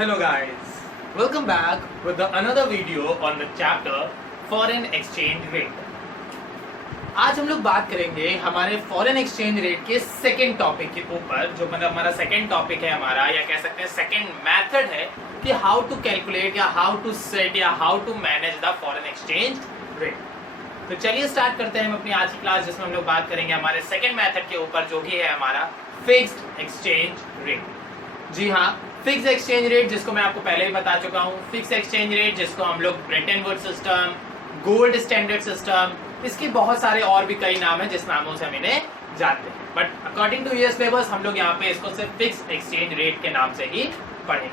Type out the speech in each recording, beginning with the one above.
Hello guys, welcome back with another video on the chapter Foreign Exchange Rate। आज हम लोग बात करेंगे हमारे फॉरेन एक्सचेंज रेट के सेकेंड टॉपिक के ऊपर, जो मतलब हमारा सेकेंड टॉपिक है हमारा, या कह सकते हैं सेकेंड मेथड है कि हाउ टू कैलकुलेट या हाउ टू सेट या how to manage the foreign exchange rate. तो चलिए स्टार्ट करते हैं हम अपनी आज की क्लास, जिसमें हम लोग बात करेंगे हमारे सेकेंड मेथड के ऊपर, जो कि है हमारा फिक्स्ड एक्सचेंज रेट। जी हाँ, फिक्स एक्सचेंज रेट, जिसको मैं आपको पहले ही बता चुका हूँ। फिक्स एक्सचेंज रेट जिसको हम लोग Bretton Woods system, gold standard system, इसके बहुत सारे और भी कई नाम है जिस नामों से हम इन्हें जानते हैं, but according to US syllabus हम लोग यहाँ पे इसको सिर्फ फिक्स एक्सचेंज रेट के नाम से ही पढ़ेंगे।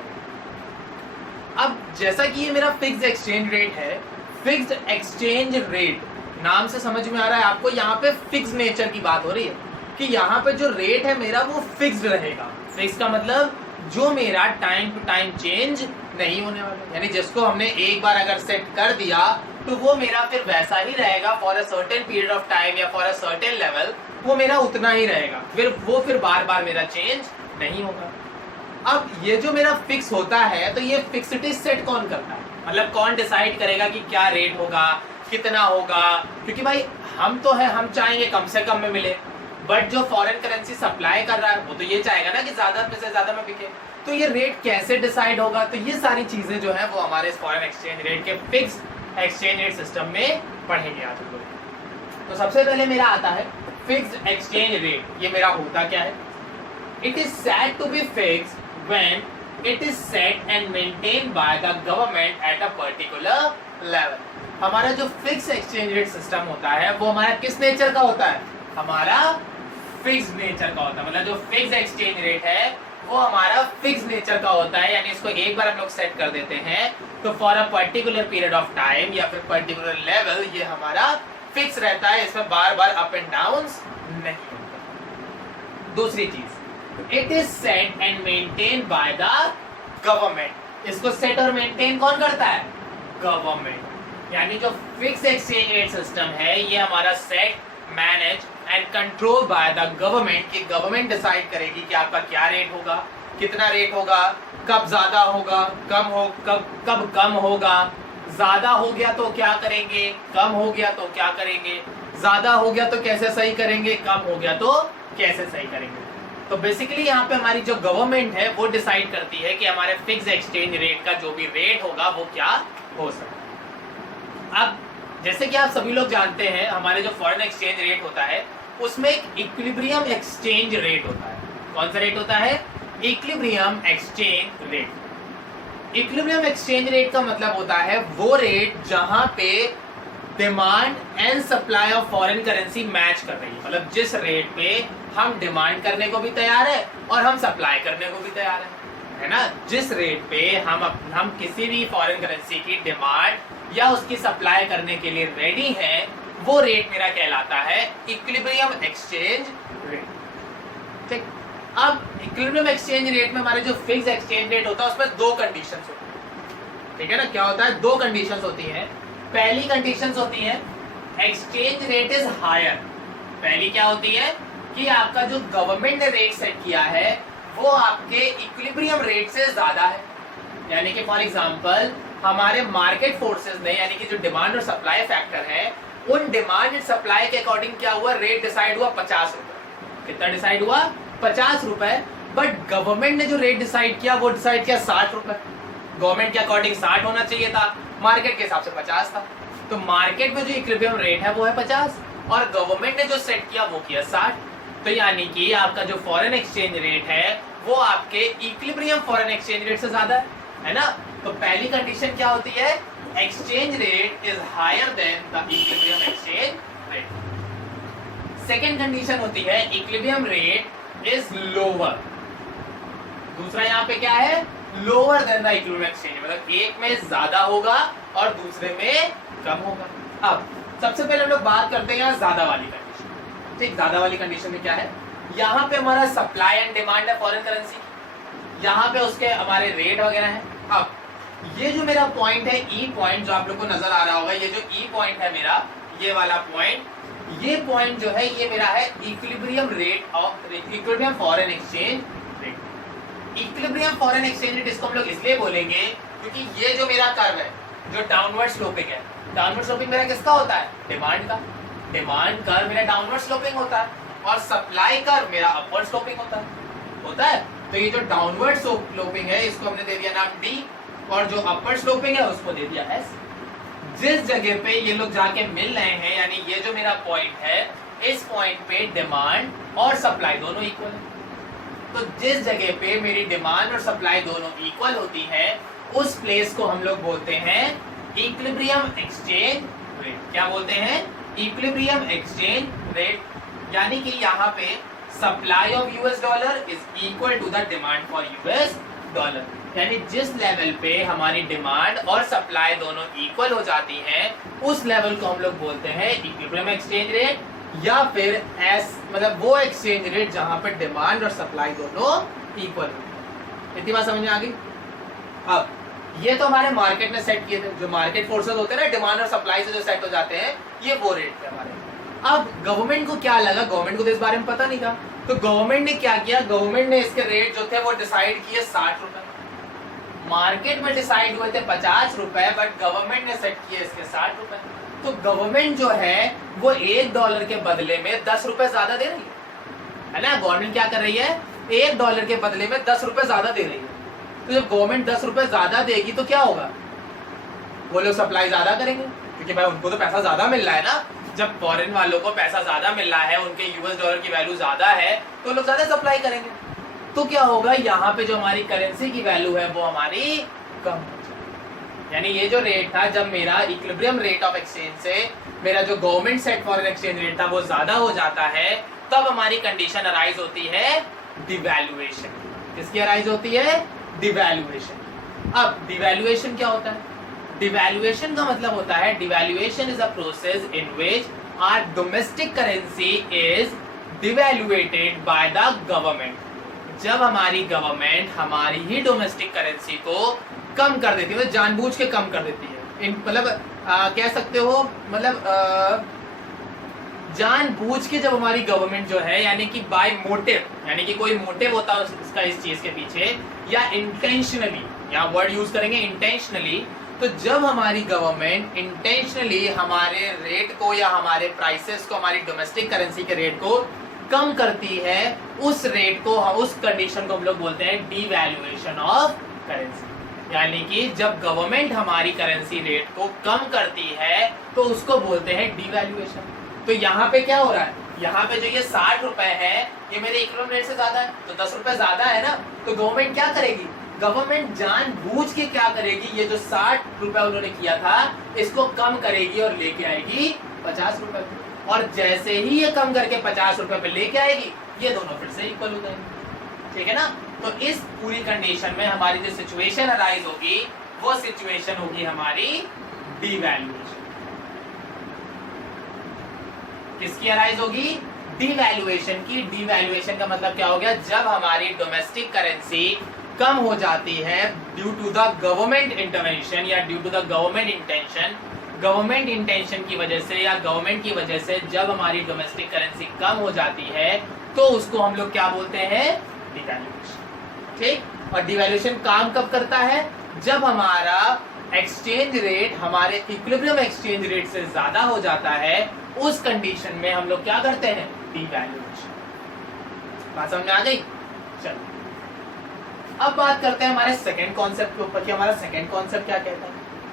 अब जैसा कि ये मेरा फिक्स एक्सचेंज रेट है, फिक्स्ड एक्सचेंज रेट नाम से समझ में आ रहा है आपको, यहाँ पे फिक्स नेचर की बात हो रही है कि यहाँ पे जो रेट है मेरा वो फिक्स्ड रहेगा। फिक्स का मतलब जो मेरा टाइम टू टाइम चेंज नहीं होने वाला, यानी जिसको हमने एक बार अगर सेट कर दिया तो वो मेरा फिर वैसा ही रहेगा for a certain period of time या फॉर अ सर्टेन लेवल, वो मेरा उतना ही रहेगा, फिर बार बार मेरा चेंज नहीं होगा। अब ये जो मेरा फिक्स होता है, तो ये फिक्सिटी सेट कौन करता है, मतलब कौन डिसाइड करेगा कि क्या रेट होगा, कितना होगा? क्योंकि भाई हम तो है, हम चाहेंगे कम से कम में मिले, बट जो फॉरेन करेंसी सप्लाई कर रहा है वो तो ये चाहेगा ना कि ज्यादा से ज्यादा में बिके। तो ये रेट कैसे डिसाइड होगा? तो ये सारी चीजें जो है वो हमारे फॉरेन एक्सचेंज रेट के फिक्स एक्सचेंज रेट सिस्टम में पढ़ेंगे आज हम लोग। तो सबसे पहले मेरा आता है फिक्स्ड एक्सचेंज रेट। ये मेरा होता क्या है? It is said to be fixed when it is set and maintained by the government at a particular level. हमारा जो फिक्स एक्सचेंज रेट सिस्टम होता है वो हमारा किस नेचर का होता है? हमारा फिक्स नेचर का होता है। मतलब जो फिक्स एक्सचेंज रेट है वो हमारा फिक्स नेचर का होता है, यानी इसको एक बार हम लोग सेट कर देते हैं तो for a particular period of time या फिर पर्टिकुलर लेवल ये हमारा फिक्स रहता है, इसमें बार बार अप एंड डाउन्स नहीं होता। दूसरी चीज, it is set and maintain by the government. इसको सेट और मेंटेन कौन करता है? गवर्नमेंट। यानी जो फिक्स एक्सचेंज रेट सिस्टम है ये हमारा set, manage and control by the government, की गवर्नमेंट डिसाइड करेगी कि आपका क्या रेट होगा, कितना रेट होगा, कब ज्यादा होगा, कब कम होगा, ज्यादा हो गया तो क्या करेंगे, कम हो गया तो क्या करेंगे, ज्यादा हो गया तो कैसे सही करेंगे, कम हो गया तो कैसे सही करेंगे। तो बेसिकली यहाँ पे हमारी जो गवर्नमेंट है वो डिसाइड करती है कि हमारे फिक्स एक्सचेंज रेट का जो भी रेट होगा वो क्या हो सकता है। अब जैसे कि आप सभी लोग जानते हैं, हमारे जो फॉरेन एक्सचेंज रेट होता है उसमें एक इक्विलिब्रियम एक्सचेंज रेट होता है। कौन सा रेट होता है? Equilibrium exchange rate. Equilibrium exchange rate का मतलब होता है वो रेट जहां पे demand and supply of foreign currency match कर रही है। मतलब जिस रेट पे हम डिमांड करने को भी तैयार है और हम सप्लाई करने को भी तैयार है ना? जिस रेट पे हम किसी भी फॉरेन करेंसी की डिमांड या उसकी सप्लाई करने के लिए रेडी है, वो रेट मेरा कहलाता है इक्विलिब्रियम एक्सचेंज रेट। ठीक, अब इक्विलिब्रियम एक्सचेंज रेट में हमारे जो फिक्स एक्सचेंज रेट होता है उसमें दो कंडीशंस होती है। ठीक है ना? क्या होता है? दो कंडीशंस होती हैं। पहली कंडीशंस होती है एक्सचेंज रेट इज हायर। पहली क्या होती है कि आपका जो गवर्नमेंट ने रेट सेट किया है वो आपके इक्विलिब्रियम रेट से ज्यादा है। यानी कि फॉर एग्जांपल हमारे मार्केट फोर्सेस ने, यानी कि जो डिमांड और सप्लाई फैक्टर है, उन डिमांड एंड सप्लाई के अकॉर्डिंग क्या हुआ? रेट डिसाइड हुआ 50 रुपए। कितना डिसाइड हुआ? 50 रुपए। बट गवर्नमेंट ने जो रेट डिसाइड किया वो डिसाइड किया 60 रुपए। गवर्नमेंट के अकॉर्डिंग 60 होना चाहिए था, मार्केट के हिसाब से 50 था। तो मार्केट में जो इक्विलिब्रियम रेट है वो है 50 और गवर्नमेंट ने जो सेट किया वो किया 60। तो यानी कि आपका जो फॉरेन एक्सचेंज रेट है वो आपके इक्विलिब्रियम फॉरेन एक्सचेंज रेट से ज्यादा है ना? तो पहली कंडीशन क्या होती है? Exchange rate is higher than the equilibrium exchange rate. Second condition होती है इक्विलिब्रियम रेट इज लोअर। दूसरा यहाँ पे क्या है? Lower than the equilibrium exchange, मतलब एक में ज्यादा होगा और दूसरे में कम होगा। अब सबसे पहले हम लोग बात करते हैं ज्यादा वाली कंडीशन। ठीक, ज्यादा वाली कंडीशन में क्या है? यहाँ पे हमारा सप्लाई एंड डिमांड है फॉरेन करेंसी, यहाँ पे उसके हमारे रेट वगैरह है। अब ये जो मेरा पॉइंट है, ई पॉइंट जो आप लोग को नजर आ रहा होगा, ये जो ई पॉइंट है मेरा, ये वाला पॉइंट, ये पॉइंट जो है ये मेरा है equilibrium rate of equilibrium foreign exchange rate. Equilibrium foreign exchange rate इसको हम लोग इसलिए बोलेंगे क्योंकि ये जो मेरा कर्व है जो डाउनवर्ड स्लोपिंग है, डाउनवर्ड स्लोपिंग मेरा किसका होता है? डिमांड का। डिमांड कर्व मेरा डाउनवर्ड स्लोपिंग होता है और सप्लाई कर्व मेरा अपवर्ड स्लोपिंग होता है। तो ये जो डाउनवर्ड स्लोपिंग है इसको हमने दे दिया नाम डी और जो अपवर्ड स्लोपिंग है उसको दे दिया एस। जिस जगह पे ये लोग जाके मिल रहे हैं यानी ये जो मेरा पॉइंट है इस पॉइंट पे डिमांड और सप्लाई दोनों इक्वल है। तो जिस जगह पे मेरी डिमांड और सप्लाई दोनों इक्वल होती है उस प्लेस को हम लोग बोलते हैं इक्विलिब्रियम एक्सचेंज रेट। क्या बोलते हैं? Equilibrium exchange rate. यानी कि यहाँ पे supply of US dollar is equal to the demand for US dollar. यानी जिस लेवल पे हमारी डिमांड और सप्लाई दोनों इक्वल हो जाती हैं उस लेवल को हम लोग बोलते हैं इक्विलिब्रियम एक्सचेंज रेट, या फिर एस मतलब वो एक्सचेंज रेट जहां पर डिमांड और सप्लाई दोनों इक्वल हो। इतनी बात समझ में आ गई? अब ये तो हमारे मार्केट ने सेट किए थे, जो मार्केट फोर्सेस होते हैं ना डिमांड और सप्लाई से जो सेट हो जाते हैं ये वो रेट थे हमारे। अब गवर्नमेंट को क्या लगा, गवर्नमेंट को तो इस बारे में पता नहीं था, तो गवर्नमेंट ने क्या किया, गवर्नमेंट ने इसके रेट जो थे वो डिसाइड किए 60 रुपए। मार्केट में डिसाइड हुए थे 50 रुपए बट गवर्नमेंट ने सेट किए इसके 60 रुपए। तो गवर्नमेंट जो है वो $1 के बदले में 10 रुपए ज्यादा दे रही है ना। गवर्नमेंट क्या कर रही है, $1 के बदले में 10 रुपए ज्यादा दे रही है। तो जब गवर्नमेंट 10 रुपए ज्यादा देगी तो क्या होगा, वो लोग सप्लाई ज्यादा करेंगे क्योंकि भाई उनको तो पैसा ज्यादा मिल रहा है ना। जब फॉरेन वालों को पैसा ज्यादा मिल रहा है, उनके यूएस डॉलर की वैल्यू ज्यादा है तो लोग ज्यादा सप्लाई करेंगे। तो क्या होगा, यहाँ पे जो हमारी करेंसी की वैल्यू है वो हमारी कम हो जाएगी। यानी ये जो रेट था, जब मेरा इक्विलिब्रियम रेट ऑफ एक्सचेंज से मेरा जो government set foreign exchange rate था वो ज्यादा हो जाता है, तब हमारी कंडीशन अराइज होती है डिवैल्यूएशन। किसकी अराइज होती है? डिवैल्यूएशन। अब डिवैल्यूएशन क्या होता है? डिवैल्यूएशन का मतलब होता है, devaluation is a process in which our domestic currency is devalued by the government. जब हमारी गवर्नमेंट हमारी ही डोमेस्टिक करेंसी को कम कर देती है, मतलब जानबूझ के कम कर देती है, मतलब कह सकते हो मतलब जानबूझ के जब हमारी गवर्नमेंट जो है यानी कि बाय मोटिव, यानी कि कोई मोटिव होता है इसका इस चीज के पीछे, या इंटेंशनली, यहाँ वर्ड यूज करेंगे इंटेंशनली। तो जब हमारी गवर्नमेंट इंटेंशनली हमारे रेट को या हमारे प्राइसेस को, हमारी डोमेस्टिक करेंसी के रेट को कम करती है, उस रेट को, उस कंडीशन को हम लोग बोलते हैं डिवैल्यूएशन ऑफ करेंसी। यानी कि जब गवर्नमेंट हमारी करेंसी रेट को कम करती है तो उसको बोलते हैं डिवैल्यूएशन। तो यहाँ पे क्या हो रहा है, यहाँ पे जो ये 60 रुपए है ये मेरे इक्विलिब्रियम रेट से ज्यादा है, तो 10 रुपए ज्यादा है ना। तो गवर्नमेंट क्या करेगी, गवर्नमेंट जानबूझ के क्या करेगी, ये जो 60 रुपए उन्होंने किया था इसको कम करेगी और लेके आएगी 50 रुपए पे। और जैसे ही ये कम करके 50 रुपए पे लेके आएगी ये दोनों फिर से इक्वल हो जाएंगे। ठीक है ना। तो इस पूरी कंडीशन में हमारी जो सिचुएशन अराइज होगी वो सिचुएशन होगी हमारी डिवैल्यूएशन। किसकी अराइज होगी? डिवैल्यूएशन की। डिवैल्यूएशन का मतलब क्या हो गया, जब हमारी डोमेस्टिक करेंसी कम हो जाती है due to the government intervention या due to the government intention, government intention की वजह से या गवर्नमेंट की वजह से जब हमारी डोमेस्टिक करेंसी कम हो जाती है तो उसको हम लोग क्या बोलते हैं? डिवैल्यूएशन। ठीक। और डिवैल्यूएशन काम कब करता है? जब हमारा एक्सचेंज रेट हमारे इक्विलिब्रियम एक्सचेंज रेट से ज्यादा हो जाता है, उस कंडीशन में हम लोग क्या करते हैं? डिवैल्यूएशन। बात समझ में आ गई? चलो अब बात करते हैं हमारे सेकंड कॉन्सेप्ट के ऊपर कि हमारा सेकंड कॉन्सेप्ट क्या कहता है।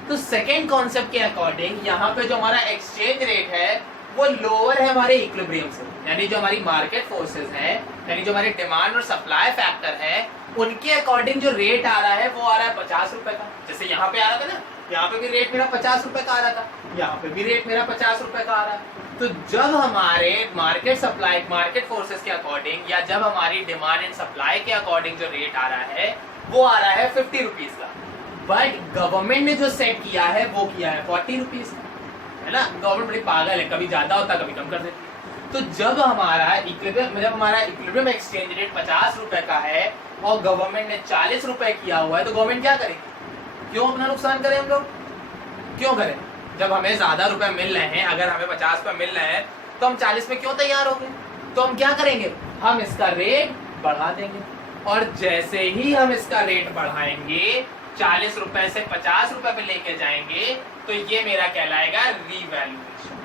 तो सेकंड कॉन्सेप्ट के अकॉर्डिंग यहाँ पे जो हमारा एक्सचेंज रेट है वो लोअर है हमारे इक्विलिब्रियम से, यानी जो हमारी मार्केट फोर्सेस है, यानी जो हमारी डिमांड और सप्लाई फैक्टर है, उनके अकॉर्डिंग जो रेट आ रहा है वो आ रहा है 50 रुपए का। जैसे यहाँ पे आ रहा था ना, यहाँ पे भी रेट मेरा 50 रुपए का आ रहा था, यहाँ पे भी रेट मेरा 50 रुपए का आ रहा है। तो जब हमारे मार्केट सप्लाई, मार्केट फोर्सेस के अकॉर्डिंग या जब हमारी डिमांड एंड सप्लाई के अकॉर्डिंग जो रेट आ रहा है वो आ रहा है 50 रुपीज का, बट गवर्नमेंट ने जो सेट किया है वो किया है 40 रुपीज का, है ना। गवर्नमेंट बड़ी पागल है, कभी ज्यादा होता कभी कम कर देती है। तो जब हमारा इक्विलिब्रियम एक्सचेंज रेट 50 रुपए का है और गवर्नमेंट ने 40 रुपए किया हुआ है, तो गवर्नमेंट क्या करेगी? क्यों अपना नुकसान करें हम लोग? क्यों करें? जब हमें ज्यादा रुपए मिल रहे हैं, अगर हमें 50 रुपए मिल रहे हैं तो हम 40 में क्यों तैयार हो गए? तो हम क्या करेंगे? हम इसका रेट बढ़ा देंगे। और जैसे ही हम इसका रेट बढ़ाएंगे 40 रुपए से 50 रुपए पे लेके जाएंगे तो ये मेरा कहलाएगा रीवैल्यूएशन।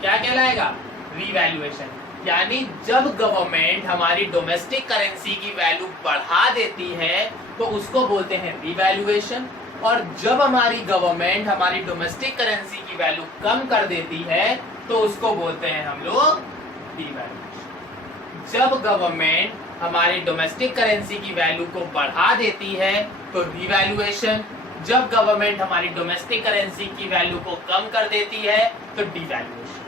क्या कहलाएगा? रीवैल्यूएशन। यानी जब गवर्नमेंट हमारी डोमेस्टिक करेंसी की वैल्यू बढ़ा देती है तो उसको बोलते हैं रीवैल्यूएशन, और जब हमारी गवर्नमेंट हमारी डोमेस्टिक करेंसी की वैल्यू कम कर देती है तो उसको बोलते हैं हम लोग डिवैल्यूएशन। जब गवर्नमेंट हमारी डोमेस्टिक करेंसी की वैल्यू को बढ़ा देती है तो रिवैल्यूएशन, जब गवर्नमेंट हमारी डोमेस्टिक करेंसी की वैल्यू को कम कर देती है तो डिवैल्यूएशन।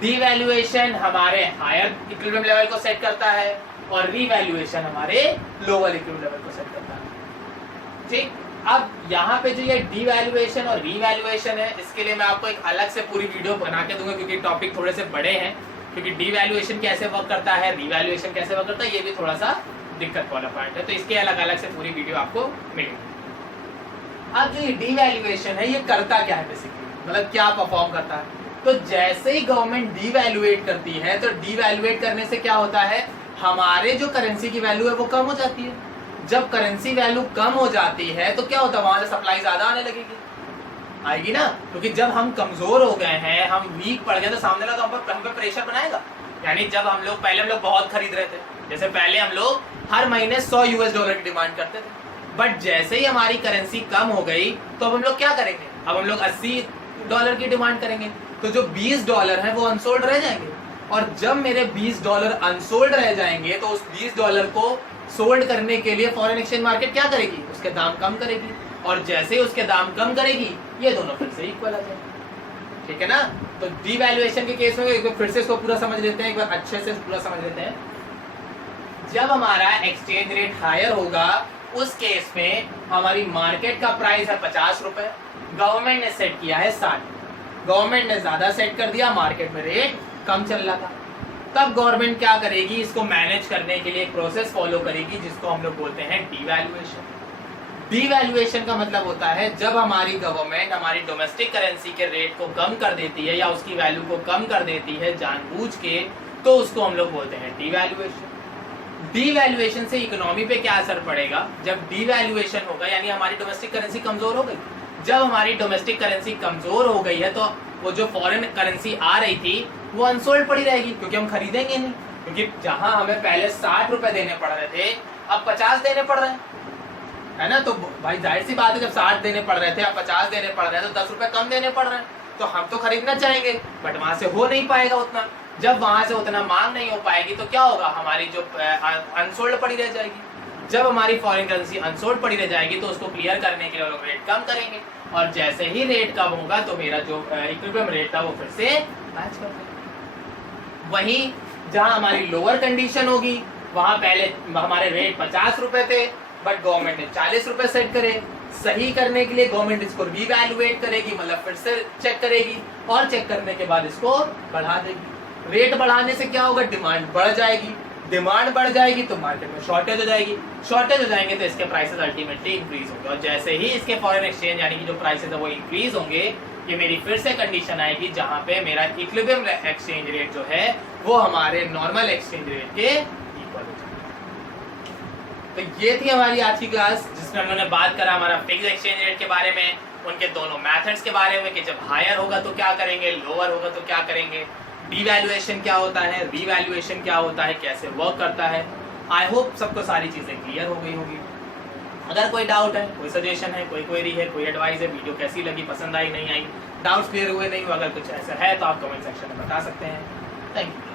डिवैल्यूएशन हमारे हायर इक्विलिब्रियम लेवल को सेट करता है और रिवैल्यूएशन हमारे लोअर इक्विलिब्रियम लेवल को सेट करता है। ठीक, अब यहाँ पे जो ये डिवैल्यूएशन और रिवैल्यूएशन है, इसके लिए मैं आपको एक अलग से पूरी वीडियो बना के दूंगा क्योंकि टॉपिक थोड़े से बड़े हैं। क्योंकि डिवैल्यूएशन कैसे वर्क करता है, रिवैल्यूएशन कैसे वर्क करता है, ये भी थोड़ा सा दिक्कत वाला पॉइंट है, तो इसके अलग अलग से पूरी वीडियो आपको मिलेगी। अब जो ये डिवैल्यूएशन है ये करता क्या है बेसिकली, मतलब क्या परफॉर्म करता है? तो जैसे ही गवर्नमेंट डिवैल्यूएट करती है तो डिवैल्यूएट करने से क्या होता है, हमारे जो करेंसी की वैल्यू है वो कम हो जाती है। जब करेंसी वैल्यू कम हो जाती है तो क्या होता है, वहां से सप्लाई ज्यादा आने लगेगी, आएगी ना, क्योंकि जब हम कमजोर हो गए हैं, हम वीक पड़ गए तो सामने वाला तो हम पे प्रेशर बनाएगा। यानी जब हम लोग पहले बहुत खरीद रहे थे, जैसे पहले हम लोग हर महीने $100 की डिमांड करते थे, बट जैसे ही हमारी करेंसी कम हो गई तो अब हम लोग क्या करेंगे, अब हम लोग $80 की डिमांड करेंगे, तो जो $20 है वो अनसोल्ड रह जाएंगे। और जब मेरे $20 अनसोल्ड रह जाएंगे तो उस $20 को सोल्ड करने के लिए फॉरेन एक्सचेंज मार्केट क्या करेगी, उसके दाम कम करेगी, और जैसे ही उसके दाम कम करेगी ये दोनों फिर से इक्वल आ जाएंगे। ठीक है ना। तो डिवैल्यूएशन के केस में एक बार फिर से इसको पूरा समझ लेते हैं, एक बार अच्छे से पूरा समझ लेते हैं। जब हमारा एक्सचेंज रेट हायर होगा उस केस में हमारी मार्केट का प्राइस है 50 रुपए, गवर्नमेंट ने सेट किया है 60, गवर्नमेंट ने ज्यादा सेट कर दिया, मार्केट में रेट कम चल रहा था। तब गवर्नमेंट क्या करेगी, इसको मैनेज करने के लिए एक प्रोसेस फॉलो करेगी जिसको हम लोग बोलते हैं डिवैल्यूएशन। डिवैल्यूएशन का मतलब होता है जब हमारी गवर्नमेंट हमारी डोमेस्टिक करेंसी के रेट को कम कर देती है या उसकी वैल्यू को कम कर देती है जानबूझ के, तो उसको हम लोग बोलते हैं डिवैल्यूएशन। डिवैल्यूएशन से इकोनॉमी पे क्या असर पड़ेगा, जब डिवैल्यूएशन होगा यानी हमारी डोमेस्टिक करेंसी कमजोर हो गई। जब हमारी डोमेस्टिक करेंसी कमजोर हो गई है तो वो जो फॉरेन करेंसी आ रही थी वो अनसोल्ड पड़ी रहेगी, क्योंकि हम खरीदेंगे नहीं, क्योंकि जहां हमें पहले 60 रुपए देने पड़ रहे थे अब 50 देने पड़ रहे हैं, है ना। तो भाई जाहिर सी बात है, जब 60 देने पड़ रहे थे अब 50 देने पड़ रहे हैं तो 10 रुपए कम देने पड़ रहे हैं, तो हम तो खरीदना चाहेंगे बट वहां से हो नहीं पाएगा उतना। जब वहां से उतना मांग नहीं हो पाएगी तो क्या होगा, हमारी जो अनसोल्ड पड़ी रह जाएगी। जब हमारी फॉरेन करेंसी अनसोल्ड पड़ी रह जाएगी तो उसको क्लियर करने के लिए लोग रेट कम करेंगे, और जैसे ही रेट कम होगा तो मेरा जो इक्विलिब्रियम रेट था वो फिर से मैच कर देगा। वहीं जहां हमारी लोअर कंडीशन होगी वहां पहले हमारे रेट 50 रुपए थे बट गवर्नमेंट ने 40 रुपए सेट करे। सही करने के लिए गवर्नमेंट इसको रिवैल्यूएट करेगी, मतलब फिर से चेक करेगी, और चेक करने के बाद इसको बढ़ा देगी। रेट बढ़ाने से क्या होगा, डिमांड बढ़ जाएगी, डिमांड बढ़ जाएगी तो मार्केट में शॉर्टेज हो जाएगी, शॉर्टेज हो जाएंगे तो इसके प्राइसेस अल्टीमेटली इंक्रीज होंगे, और जैसे ही इसके फॉरेन एक्सचेंज यानी कि जो प्राइसेस है वो इंक्रीज होंगे, ये मेरी फिर से कंडीशन आएगी जहां पे मेरा इक्विलिब्रियम एक्सचेंज रेट जो है वो हमारे नॉर्मल एक्सचेंज रेट के इक्वल हो जाएगा। तो ये थी हमारी आज की क्लास जिसमें हम लोगों ने बात करा हमारा फिक्स एक्सचेंज रेट के बारे में, उनके दोनों मेथड्स के बारे में कि जब हायर होगा तो क्या करेंगे, लोअर होगा तो क्या करेंगे, डिवैल्यूएशन क्या होता है, रिवैल्यूएशन क्या होता है, कैसे वर्क करता है। आई होप सबको सारी चीजें क्लियर हो गई होगी। अगर कोई डाउट है, कोई सजेशन है, कोई क्वेरी है, कोई एडवाइस है, वीडियो कैसी लगी, पसंद आई नहीं आई, डाउट्स क्लियर हुए नहीं हुए, अगर कुछ ऐसा है तो आप कमेंट सेक्शन में बता सकते हैं। Thank you.